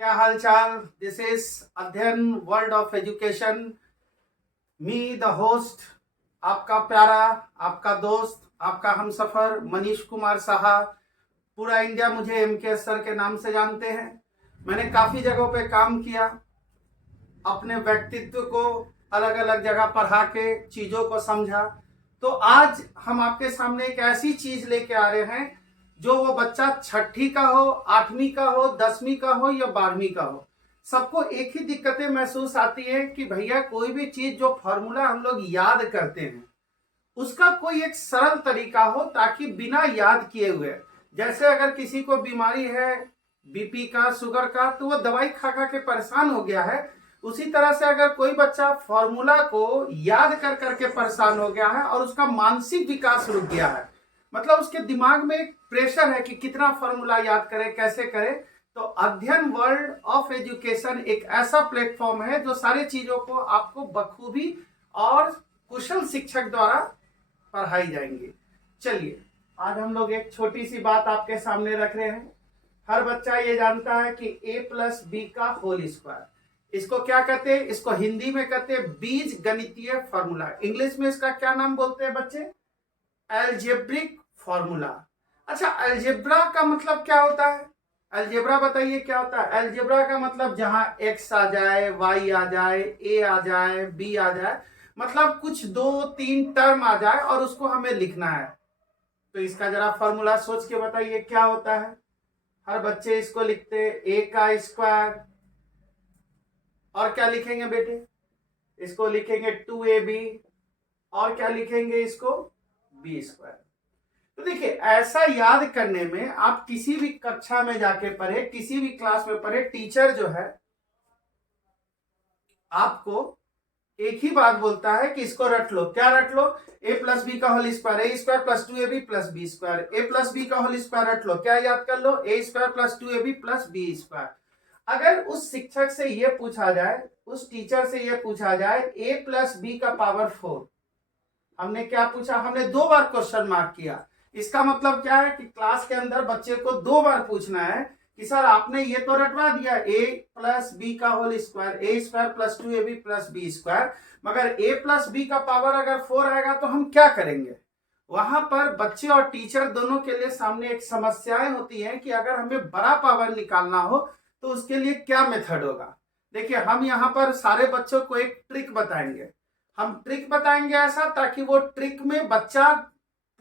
क्या हाल चाल। This is अध्ययन world of education. Me the host, आपका प्यारा, आपका दोस्त, आपका हमसफर मनीष कुमार साहा। पूरा इंडिया मुझे MK सर के नाम से जानते हैं। मैंने काफ़ी जगहों पे काम किया, अपने व्यक्तित्व को अलग अलग जगह पढ़ा के चीज़ों को समझा। तो आज हम आपके सामने एक ऐसी चीज़ लेके आ रहे हैं जो वो बच्चा छठी का हो, 8वीं का हो, 10वीं का हो या 12वीं का हो, सबको एक ही दिक्कतें महसूस आती है कि भैया कोई भी चीज़ जो फॉर्मूला हम लोग याद करते हैं उसका कोई एक सरल तरीका हो ताकि बिना याद किए हुए, जैसे अगर किसी को बीमारी है BP का, शुगर का, तो वो दवाई खा खा के परेशान हो गया है। उसी तरह से अगर कोई बच्चा फॉर्मूला को याद कर करके परेशान हो गया है और उसका मानसिक विकास रुक गया है, मतलब उसके दिमाग में एक प्रेशर है कि कितना फॉर्मूला याद करे, कैसे करे, तो अध्ययन वर्ल्ड ऑफ एजुकेशन एक ऐसा प्लेटफॉर्म है जो सारी चीजों को आपको बखूबी और कुशल शिक्षक द्वारा पढ़ाई जाएंगी। चलिए, आज हम लोग एक छोटी सी बात आपके सामने रख रहे हैं। हर बच्चा ये जानता है कि A+B का होल स्क्वायर, इसको क्या कहते हैं? इसको हिंदी में कहते हैं बीज गणितीय फॉर्मूला। इंग्लिश में इसका क्या नाम बोलते हैं बच्चे? Algebraic formula. अच्छा, एल्जेब्रा का मतलब क्या होता है? एल्जेब्रा बताइए क्या होता है? एल्जेब्रा का मतलब जहां x आ जाए, y आ जाए, a आ जाए, b आ जाए, मतलब कुछ 2-3 टर्म आ जाए और उसको हमें लिखना है। तो इसका जरा फॉर्मूला सोच के बताइए क्या होता है। हर बच्चे इसको लिखते हैं a का स्क्वायर, और क्या लिखेंगे बेटे? इसको लिखेंगे 2ab, और क्या लिखेंगे इसको? b square. तो देखिए, ऐसा याद करने में आप किसी भी कक्षा में जाके पढ़े, किसी भी क्लास में पढ़े, टीचर जो है आपको एक ही बात बोलता है कि इसको रट लो। क्या रट लो? A+B का whole square, A² + 2ab + b square. A+B का होल स्क्वायर रट लो। क्या याद कर लो? A² + 2ab + b square. अगर उस शिक्षक से ये पूछा जाए, उस टीचर से ये पूछा जाए A+B का पावर 4, हमने क्या पूछा? हमने 2 बार क्वेश्चन मार्क किया। इसका मतलब क्या है कि क्लास के अंदर बच्चे को 2 बार पूछना है कि सर आपने ये तो रटवा दिया A+B का whole square, A² + 2ab + b square, मगर A+B का पावर अगर 4 आएगा तो हम क्या करेंगे? वहां पर बच्चे और टीचर दोनों के लिए सामने एक समस्याएं होती हैं कि अगर हमें बड़ा पावर निकालना हो तो उसके लिए क्या मेथड होगा। देखिए, हम यहाँ पर सारे बच्चों को एक ट्रिक बताएंगे। हम ट्रिक बताएंगे ऐसा ताकि वो ट्रिक में बच्चा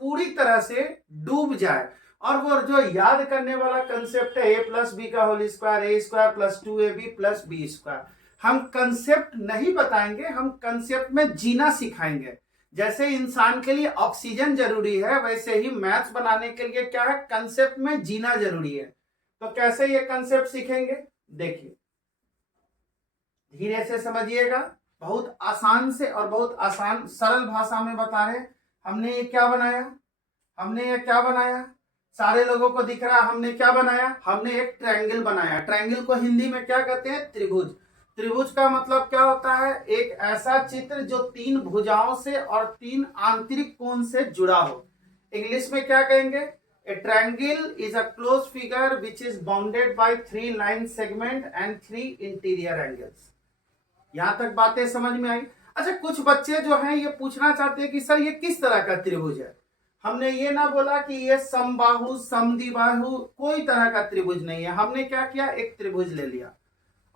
पूरी तरह से डूब जाए और वो जो याद करने वाला कंसेप्ट है A+B का whole square, A² + 2ab + b square, हम कंसेप्ट नहीं बताएंगे, हम कंसेप्ट में जीना सिखाएंगे। जैसे इंसान के लिए ऑक्सीजन जरूरी है, वैसे ही मैथ्स बनाने के लिए क्या है? कंसेप्ट में जीना जरूरी है। तो कैसे ये कंसेप्ट सीखेंगे? देखिए, धीरे से समझिएगा, बहुत आसान से और बहुत आसान सरल भाषा में बता रहे हैं। हमने ये क्या बनाया? हमने ये क्या बनाया? सारे लोगों को दिख रहा है हमने क्या बनाया? हमने एक ट्रायंगल बनाया। ट्रायंगल को हिंदी में क्या कहते हैं? त्रिभुज। त्रिभुज का मतलब क्या होता है? एक ऐसा चित्र जो 3 भुजाओं से और 3 आंतरिक कोण से जुड़ा हो। इंग्लिश में क्या कहेंगे? A triangle is a closed figure which is bounded by 3 line segment and 3 interior angles. यहां तक बातें समझ में आई? अच्छा, कुछ बच्चे जो हैं ये पूछना चाहते हैं कि सर ये किस तरह का त्रिभुज है। हमने ये ना बोला कि ये समबाहु, समद्विबाहु, कोई तरह का त्रिभुज नहीं है। हमने क्या किया? एक त्रिभुज ले लिया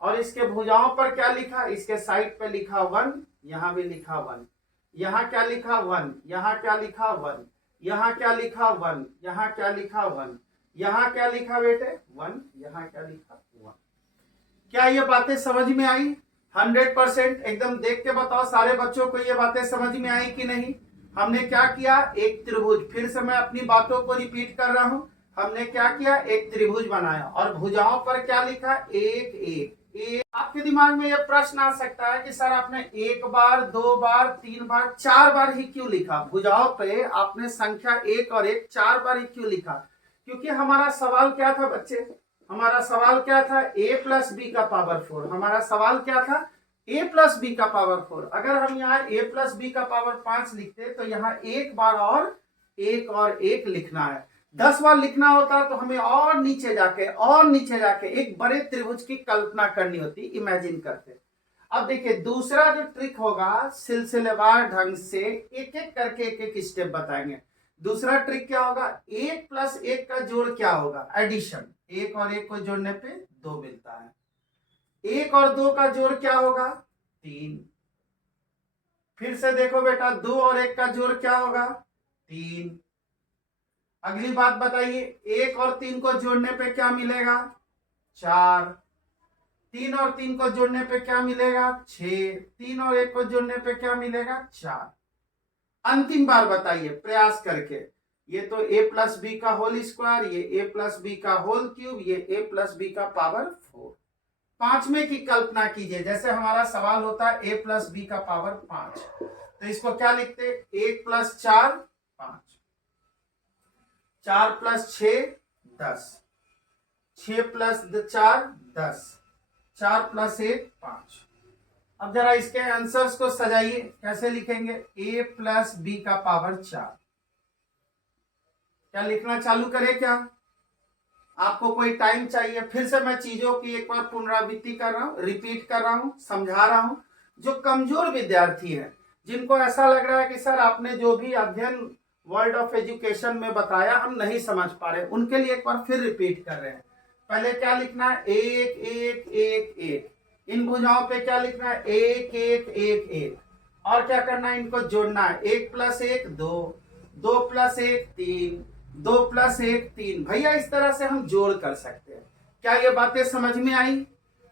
और इसके भुजाओं पर क्या लिखा? इसके साइड पे लिखा 1, यहां भी लिखा 1, यहां क्या लिखा? 1, यहां क्या लिखा? 1, यहां क्या लिखा? 1, यहां क्या लिखा? 1, यहां क्या लिखा बेटे? 1, यहां क्या लिखा? 1। क्या ये बातें समझ में आई? 100% एकदम देख के बताओ सारे बच्चों को ये बातें समझ में आई कि नहीं? हमने क्या किया? एक त्रिभुज। फिर से मैं अपनी बातों को रिपीट कर रहा हूं। हमने क्या किया? एक त्रिभुज बनाया और भुजाओं पर क्या लिखा? 1 1 1। आपके दिमाग में यह प्रश्न आ सकता है कि सर आपने 1 बार, 2 बार, 3 बार, 4 बार ही क्यों लिखा? भुजाओं पे आपने संख्या 1 और 1 4 बार ही क्यों लिखा? क्योंकि हमारा सवाल क्या था बच्चे? हमारा सवाल क्या था? A+B का पावर 4। हमारा सवाल क्या था? A+B का पावर 4। अगर हम यहाँ A+B का पावर 5 लिखते तो यहाँ 1 बार और 1 और 1 लिखना है। 10 बार लिखना होता तो हमें और नीचे जाके एक बड़े त्रिभुज की कल्पना करनी होती, इमेजिन करते। अब देखिए दूसरा जो ट्रिक होगा, सिलसिलेवार ढंग से एक एक करके एक एक स्टेप बताएंगे। दूसरा ट्रिक क्या होगा, 1 प्लस 1 का जोड़ क्या होगा, एडिशन। 1 और 1 को जोड़ने पे 2 मिलता है। 1 और 2 का जोड़ क्या होगा, 3। फिर से देखो बेटा, 2 और 1 का जोड़ क्या होगा, 3। अगली बात बताइए, 1 और 3 को जोड़ने पे क्या मिलेगा, 4। 3 और 3 को जोड़ने पे क्या मिलेगा, 6। 3 और 1 को जोड़ने पे क्या मिलेगा, 4। अंतिम बार बताइए प्रयास करके। ये तो a प्लस बी का होल स्क्वायर, ये a प्लस बी का होल क्यूब, ये a प्लस बी का पावर 4। पांचवें की कल्पना कीजिए, जैसे हमारा सवाल होता है a प्लस बी का पावर 5, तो इसको क्या लिखते, 1 प्लस 4 5, 4 प्लस 6 10, 6 प्लस 4 10, 4 प्लस 1 5। अब जरा इसके आंसर्स को सजाइए, कैसे लिखेंगे, a प्लस बी का पावर 4। क्या लिखना चालू करें क्या, आपको कोई टाइम चाहिए? फिर से मैं चीजों की एक बार पुनरावृत्ति कर रहा हूं, रिपीट कर रहा हूं, समझा रहा हूं। जो कमजोर विद्यार्थी हैं, जिनको ऐसा लग रहा है कि सर आपने जो भी अध्ययन वर्ल्ड ऑफ एजुकेशन में बताया हम नहीं समझ पा रहे, उनके लिए एक बार फिर रिपीट कर रहे हैं। पहले क्या लिखना है, 1 1 1 1। इन भुजाओं पे क्या लिखना है, 1 1 1 1। और क्या करना है, इनको जोड़ना है, 1 प्लस 1 2, 2 प्लस 1 3, 2 प्लस 1 3। भैया इस तरह से हम जोड़ कर सकते हैं। क्या ये बातें समझ में आई,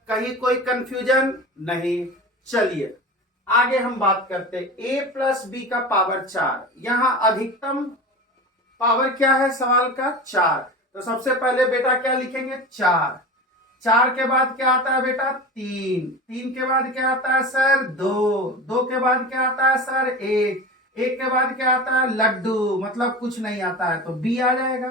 कहीं कोई कंफ्यूजन नहीं? चलिए आगे हम बात करते हैं, a प्लस बी का पावर 4। यहां अधिकतम पावर क्या है सवाल का, 4। तो सबसे पहले बेटा क्या लिखेंगे, 4। 4 के बाद क्या आता है बेटा, 3। 3 के बाद क्या आता है सर, 2। 2 के बाद क्या आता है सर, 1। 1 के बाद क्या आता है, लड्डू, मतलब कुछ नहीं आता है, तो बी आ जाएगा,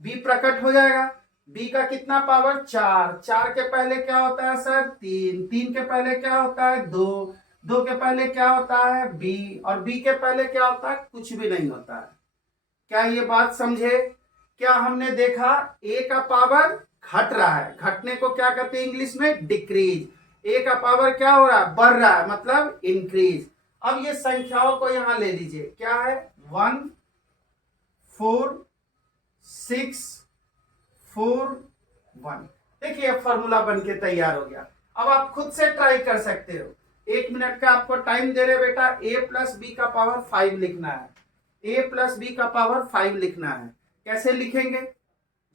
बी प्रकट हो जाएगा। बी का कितना पावर, 4। 4 के पहले क्या होता है सर, 3। 3 के पहले क्या होता है, 2। 2 के पहले क्या होता है, बी। और बी के पहले क्या होता है, कुछ भी नहीं होता है। क्या ये बात समझे? क्या हमने देखा a का पावर घट रहा है, घटने को क्या कहते हैं इंग्लिश में, डिक्रीज। a का पावर क्या हो रहा है, बढ़ रहा है, मतलब इंक्रीज। अब ये संख्याओं को यहां ले लीजिए, क्या है, 1 4 6 4 1। देखिए फॉर्मूला बन के तैयार हो गया। अब आप खुद से ट्राई कर सकते हो। 1 मिनट का आपको टाइम दे रहे बेटा, a प्लस बी का पावर 5 लिखना है। a प्लस बी का पावर 5 लिखना है, कैसे लिखेंगे,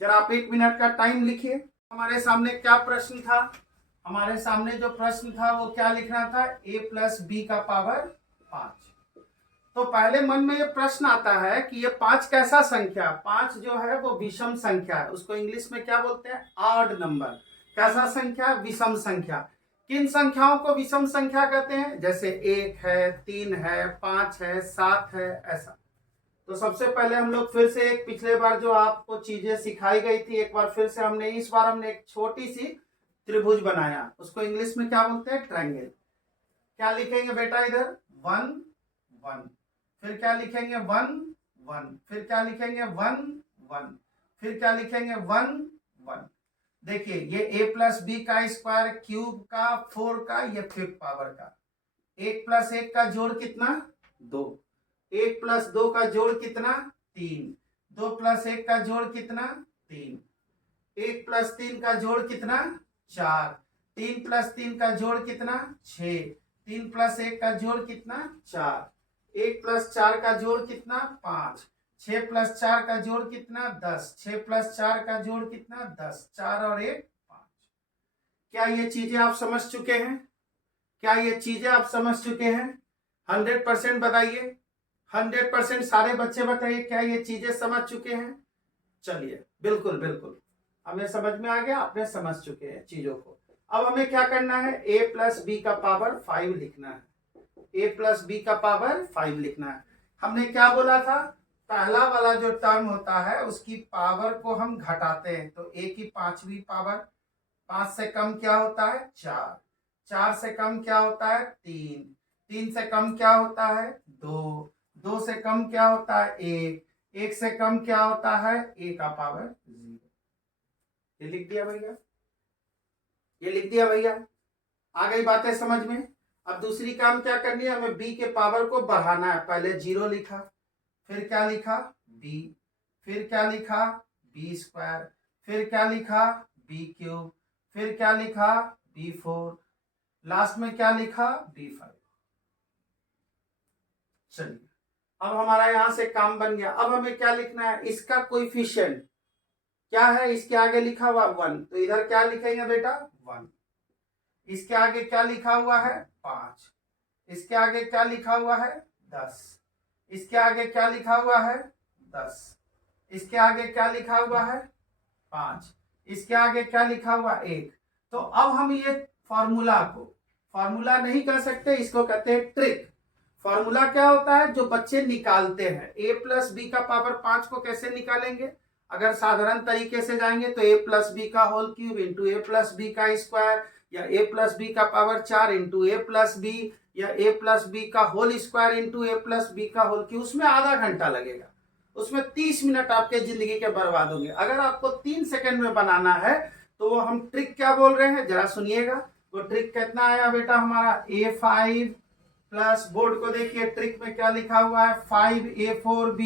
जरा आप 1 मिनट का टाइम लिखिए। हमारे सामने क्या प्रश्न था, हमारे सामने जो प्रश्न था वो क्या लिखना था, a प्लस बी का पावर 5। तो पहले मन में ये प्रश्न आता है कि ये 5 कैसा संख्या, 5 जो है वो विषम संख्या है, उसको इंग्लिश में क्या बोलते हैं, ऑड नंबर। कैसा संख्या, विषम संख्या। किन संख्याओं को विषम संख्या कहते हैं, जैसे 1 है, 3 है, 5 है, 7 है, ऐसा। तो सबसे पहले हम लोग फिर से एक पिछले बार जो आपको चीजें सिखाई गई थी, एक बार फिर से हमने, इस बार हमने एक छोटी सी त्रिभुज बनाया, उसको इंग्लिश में क्या बोलते हैं, ट्रायंगल। क्या लिखेंगे बेटा इधर, 1 1। फिर क्या लिखेंगे, 1 1। फिर क्या लिखेंगे, 1 1। फिर क्या लिखेंगे, 1 1। देखिए ये a प्लस बी का स्क्वायर, क्यूब का, 4 का, ये 5th पावर का। 1 प्लस 1 का जोड़ कितना, 2। 1 प्लस 2 का जोड़ कितना, 3। 2 प्लस 1 का जोड़ कितना, 3। 1 प्लस 3 का जोड़ कितना, 4। 3 प्लस 3 का जोड़ कितना, 6। 3 प्लस 1 का जोड़ कितना, 4। 1 प्लस 4 का जोड़ कितना, 5। 6 प्लस 4 का जोड़ कितना, 10। 6 प्लस 4 का जोड़ कितना, 10। 4 और 1 5। क्या ये चीजें आप समझ चुके हैं, क्या ये चीजें आप समझ चुके हैं? 100% बताइए, 100% सारे बच्चे बताइए, क्या ये चीजें समझ चुके हैं? चलिए बिल्कुल बिल्कुल, हमें समझ में आ गया, आपने समझ चुके हैं चीजों को। अब हमें क्या करना है, a प्लस बी का पावर 5 लिखना है। a प्लस बी का पावर 5 लिखना है। हमने क्या बोला था, पहला वाला जो टर्म होता है उसकी पावर को हम घटाते हैं, तो a की 5वीं पावर, 5 से कम क्या होता है, 4। 4 से कम क्या होता है, 3। 3 से कम क्या होता है, 2। 2 से कम क्या होता है, 1। 1 से कम क्या होता है, a का पावर 0। ये लिख दिया भैया, ये लिख दिया भैया। आ गई बातें समझ में। अब दूसरी काम क्या करनी है, हमें b के पावर को बढ़ाना है। पहले 0 लिखा, फिर क्या लिखा b, फिर क्या लिखा b स्क्वायर, फिर क्या लिखा b क्यूब, फिर क्या लिखा b4, लास्ट में क्या लिखा b5। चलिए अब हमारा यहां से काम बन गया। अब हमें क्या लिखना है, इसका कोएफिशिएंट क्या है, इसके आगे लिखा हुआ 1, तो इधर क्या लिखेंगे बेटा 1। इसके आगे क्या लिखा हुआ है 5, इसके आगे क्या लिखा हुआ है 10, इसके आगे क्या लिखा हुआ है 10, इसके आगे क्या लिखा हुआ है 5, इसके आगे क्या लिखा हुआ 1। तो अब हम ये फॉर्मूला को फॉर्मूला नहीं कह सकते, इसको कहते हैं ट्रिक। फॉर्मूला क्या होता है, जो बच्चे निकालते हैं। a प्लस बी का पावर 5 को कैसे निकालेंगे, अगर साधारण तरीके से जाएंगे तो a प्लस बी का whole cube into a plus B का स्क्वायर, या a प्लस बी का पावर 4 इंटू a प्लस बी, या a प्लस बी का whole square into a plus B का होल क्यूब। उसमें आधा घंटा लगेगा, उसमें 30 मिनट आपके जिंदगी के बर्बाद होंगे। अगर आपको 3 सेकंड में बनाना है तो वो हम ट्रिक क्या बोल रहे हैं जरा सुनिएगा। वो ट्रिक कितना आया बेटा हमारा, a5 प्लस, बोर्ड को देखिए ट्रिक में क्या लिखा हुआ है 5a4b,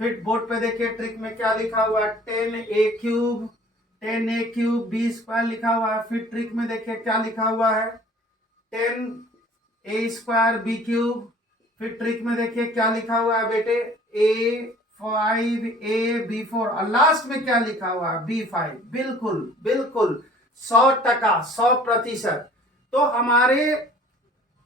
फिर बोर्ड पे देखिए ट्रिक में क्या लिखा हुआ है 10a cube, 10a cube b square लिखा हुआ है। फिर ट्रिक में देखिए क्या लिखा हुआ है 10a स्क्वायर b क्यूब। फिर ट्रिक में देखिए क्या लिखा हुआ है बेटे a5a b4, और लास्ट में क्या लिखा हुआ है b5। बिल्कुल बिल्कुल 100%, 100%। तो हमारे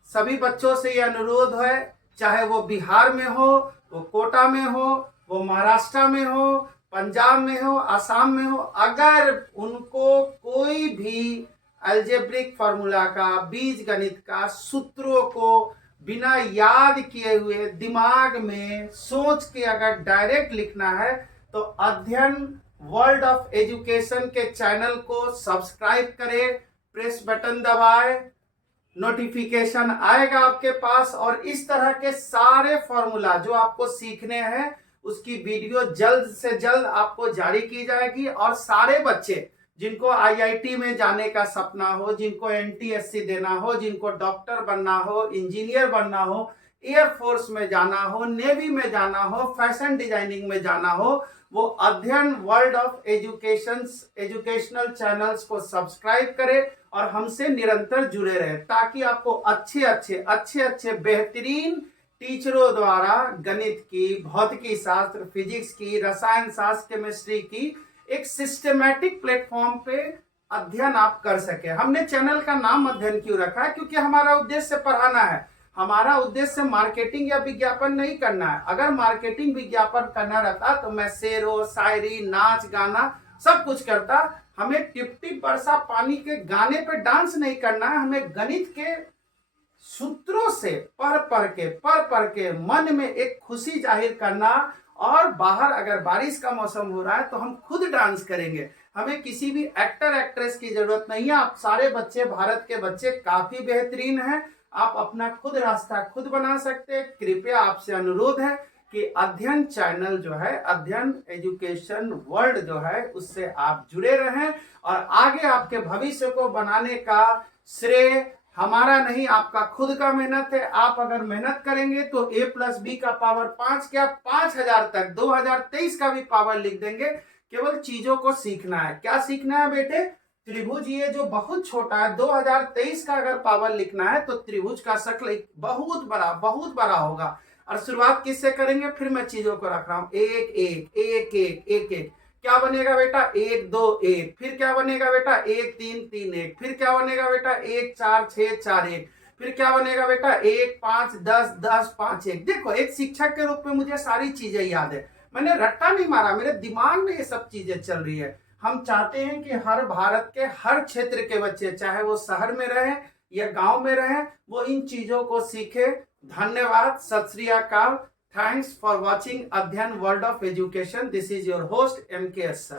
सभी बच्चों से यह अनुरोध है, चाहे वो बिहार में हो, वो कोटा में हो, वो महाराष्ट्र में हो, पंजाब में हो, आसाम में हो, अगर उनको कोई भी अलजेब्रिक फॉर्मूला का, बीज गणित का सूत्रों को बिना याद किए हुए दिमाग में सोच के अगर डायरेक्ट लिखना है, तो अध्ययन वर्ल्ड ऑफ एजुकेशन के चैनल को सब्सक्राइब करें, प्रेस बटन दबाएं, नोटिफिकेशन आएगा आपके पास, और इस तरह के सारे फॉर्मूला जो आपको सीखने हैं उसकी वीडियो जल्द से जल्द आपको जारी की जाएगी। और सारे बच्चे जिनको आईआईटी में जाने का सपना हो, जिनको एनटीएससी देना हो, जिनको डॉक्टर बनना हो, इंजीनियर बनना हो, एयरफोर्स में जाना हो, नेवी में जाना हो, फैशन डिजाइनिंग में जाना हो, वो अध्ययन वर्ल्ड ऑफ एजुकेशनल चैनल्स को सब्सक्राइब करें और हमसे निरंतर जुड़े रहे, ताकि आपको अच्छे बेहतरीन टीचरों द्वारा गणित की, भौतिकी शास्त्र, फिजिक्स की, रसायन शास्त्र, केमिस्ट्री की एक सिस्टमैटिक प्लेटफॉर्म पे अध्ययन आप कर सके। हमने चैनल का नाम अध्ययन क्यों रखा है, क्योंकि हमारा उद्देश्य पढ़ाना है। हमारा उद्देश्य मार्केटिंग या विज्ञापन नहीं करना है। अगर मार्केटिंग विज्ञापन करना रहता तो मैं शेरो शायरी, नाच गाना सब कुछ करता। हमें टिप टिप बरसा पानी के गाने पे डांस नहीं करना है। हमें गणित के सूत्रों से पढ़ के मन में एक खुशी जाहिर करना, और बाहर अगर बारिश का मौसम हो रहा है तो हम खुद डांस करेंगे। हमें किसी भी एक्टर एक्ट्रेस की जरूरत नहीं है। आप सारे बच्चे, भारत के बच्चे काफी बेहतरीन हैं, आप अपना खुद रास्ता खुद बना सकते हैं। कृपया आपसे अनुरोध है कि अध्ययन चैनल जो है, अध्ययन एजुकेशन वर्ल्ड जो है, उससे आप जुड़े रहें, और आगे आपके भविष्य को बनाने का श्रेय हमारा नहीं, आपका खुद का मेहनत है। आप अगर मेहनत करेंगे तो a प्लस बी का पावर 5 क्या 5000 तक 2023 का भी पावर लिख देंगे। केवल चीजों को सीखना है। क्या सीखना है बेटे, त्रिभुज ये जो बहुत छोटा है, 2023 का अगर पावर लिखना है तो त्रिभुज का शक्ल बहुत बड़ा होगा। और शुरुआत किससे करेंगे, फिर मैं चीजों को रख रहा हूं, एक एक एक एक एक एक। क्या बनेगा बेटा 1 2 1, फिर क्या बनेगा बेटा 1 3 3 1, फिर क्या बनेगा बेटा 1 4 6 4 1, फिर क्या बनेगा बेटा 1 5 10 10 5 1। देखो, एक शिक्षक के रूप में मुझे सारी चीजें याद है, मैंने रट्टा नहीं मारा, मेरे दिमाग में ये सब चीजें चल रही है। हम चाहते हैं कि हर भारत के हर क्षेत्र के बच्चे, चाहे वो शहर में रहें या गांव में रहें, वो इन चीजों को सीखे। धन्यवाद, सत श्री अकाल। Thanks for watching Adhyan World of Education. This is your host MKS sir.